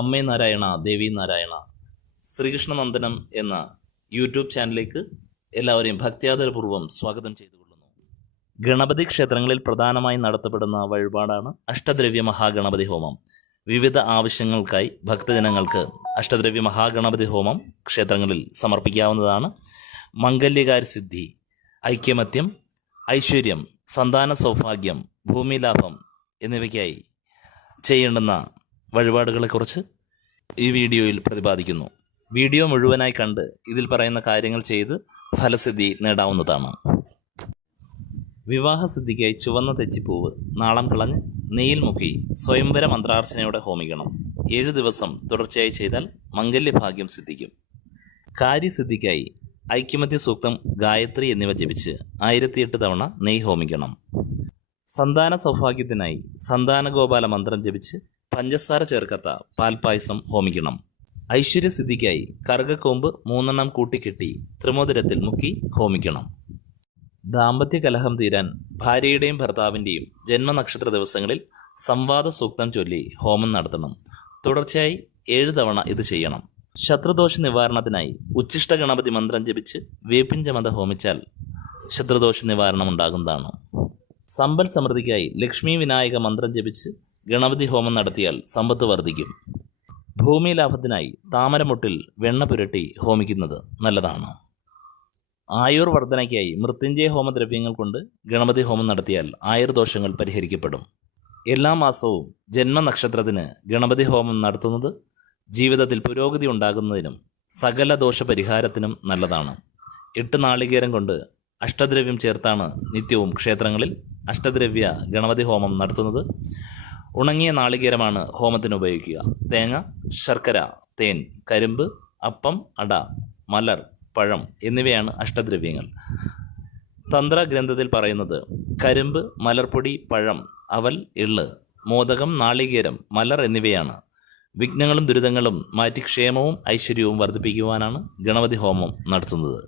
അമ്മേ നാരായണ ദേവി നാരായണ ശ്രീകൃഷ്ണനന്ദനം എന്ന യൂട്യൂബ് ചാനലിലേക്ക് എല്ലാവരെയും ഭക്ത്യാദരപൂർവ്വം സ്വാഗതം ചെയ്തുകൊള്ളുന്നു. ഗണപതി ക്ഷേത്രങ്ങളിൽ പ്രധാനമായി നടത്തപ്പെടുന്ന വഴിപാടാണ് അഷ്ടദ്രവ്യ മഹാഗണപതി ഹോമം. വിവിധ ആവശ്യങ്ങൾക്കായി ഭക്തജനങ്ങൾക്ക് അഷ്ടദ്രവ്യ മഹാഗണപതി ഹോമം ക്ഷേത്രങ്ങളിൽ സമർപ്പിക്കാവുന്നതാണ്. മംഗല്യകാര്യസിദ്ധി, ഐക്യമത്യം, ഐശ്വര്യം, സന്താന സൗഭാഗ്യം, ഭൂമിലാഭം എന്നിവയ്ക്കായി ചെയ്യേണ്ടുന്ന വഴിപാടുകളെക്കുറിച്ച് ഈ വീഡിയോയിൽ പ്രതിപാദിക്കുന്നു. വീഡിയോ മുഴുവനായി കണ്ട് ഇതിൽ പറയുന്ന കാര്യങ്ങൾ ചെയ്ത് ഫലസിദ്ധി നേടാവുന്നതാണ്. വിവാഹസിദ്ധിക്കായി ചുവന്ന തെച്ചിപ്പൂവ് നാളം കളഞ്ഞ് നെയ്യിൽ മുക്കി സ്വയംവര മന്ത്രാർച്ചനയോടെ ഹോമിക്കണം. 7 ദിവസം തുടർച്ചയായി ചെയ്താൽ മംഗല്യഭാഗ്യം സിദ്ധിക്കും. കാര്യസിദ്ധിക്കായി ഐക്യമത്യ സൂക്തം, ഗായത്രി എന്നിവ ജപിച്ച് 1008 തവണ നെയ്യ് ഹോമിക്കണം. സന്താന സൗഭാഗ്യത്തിനായി സന്താനഗോപാല മന്ത്രം ജപിച്ച് പഞ്ചസാര ചേർക്കാത്ത പാൽപ്പായസം ഹോമിക്കണം. ഐശ്വര്യസിദ്ധിക്കായി കറുകക്കൊമ്പ് 3 കൂട്ടിക്കെട്ടി ത്രിമോദരത്തിൽ മുക്കി ഹോമിക്കണം. ദാമ്പത്യ കലഹം തീരാൻ ഭാര്യയുടെയും ഭർത്താവിൻ്റെയും ജന്മനക്ഷത്ര ദിവസങ്ങളിൽ സംവാദ സൂക്തം ചൊല്ലി ഹോമം നടത്തണം. തുടർച്ചയായി 7 തവണ ഇത് ചെയ്യണം. ശത്രുദോഷ നിവാരണത്തിനായി ഉച്ഛിഷ്ട ഗണപതി മന്ത്രം ജപിച്ച് വേപ്പിഞ്ചമത ഹോമിച്ചാൽ ശത്രുദോഷ നിവാരണം ഉണ്ടാകുന്നതാണ്. സമ്പൽ സമൃദ്ധിക്കായി ലക്ഷ്മി വിനായക മന്ത്രം ജപിച്ച് ഗണപതി ഹോമം നടത്തിയാൽ സമ്പത്ത് വർദ്ധിക്കും. ഭൂമി ലാഭത്തിനായി താമരമുട്ടിൽ വെണ്ണ പുരട്ടി ഹോമിക്കുന്നത് നല്ലതാണ്. ആയുർവർദ്ധനയ്ക്കായി മൃത്യുഞ്ജയ ഹോമദ്രവ്യങ്ങൾ കൊണ്ട് ഗണപതി ഹോമം നടത്തിയാൽ ആയുർദോഷങ്ങൾ പരിഹരിക്കപ്പെടും. എല്ലാ മാസവും ജന്മനക്ഷത്രത്തിന് ഗണപതി ഹോമം നടത്തുന്നത് ജീവിതത്തിൽ പുരോഗതി ഉണ്ടാകുന്നതിനും സകല ദോഷ പരിഹാരത്തിനും നല്ലതാണ്. 8 നാളികേരം കൊണ്ട് അഷ്ടദ്രവ്യം ചേർത്താണ് നിത്യവും ക്ഷേത്രങ്ങളിൽ അഷ്ടദ്രവ്യ ഗണപതി ഹോമം നടത്തുന്നത്. ഉണങ്ങിയ നാളികേരമാണ് ഹോമത്തിന് ഉപയോഗിക്കുക. തേങ്ങ, ശർക്കര, തേൻ, കരിമ്പ്, അപ്പം, അട, മലർ, പഴം എന്നിവയാണ് അഷ്ടദ്രവ്യങ്ങൾ. തന്ത്രഗ്രന്ഥത്തിൽ പറയുന്നത് കരിമ്പ്, മലർപ്പൊടി, പഴം, അവൽ, എള്ള്, മോദകം, നാളികേരം, മലർ എന്നിവയാണ്. വിഘ്നങ്ങളും ദുരിതങ്ങളും മാറ്റി ക്ഷേമവും ഐശ്വര്യവും വർദ്ധിപ്പിക്കുവാനാണ് ഗണപതി ഹോമം നടത്തുന്നത്.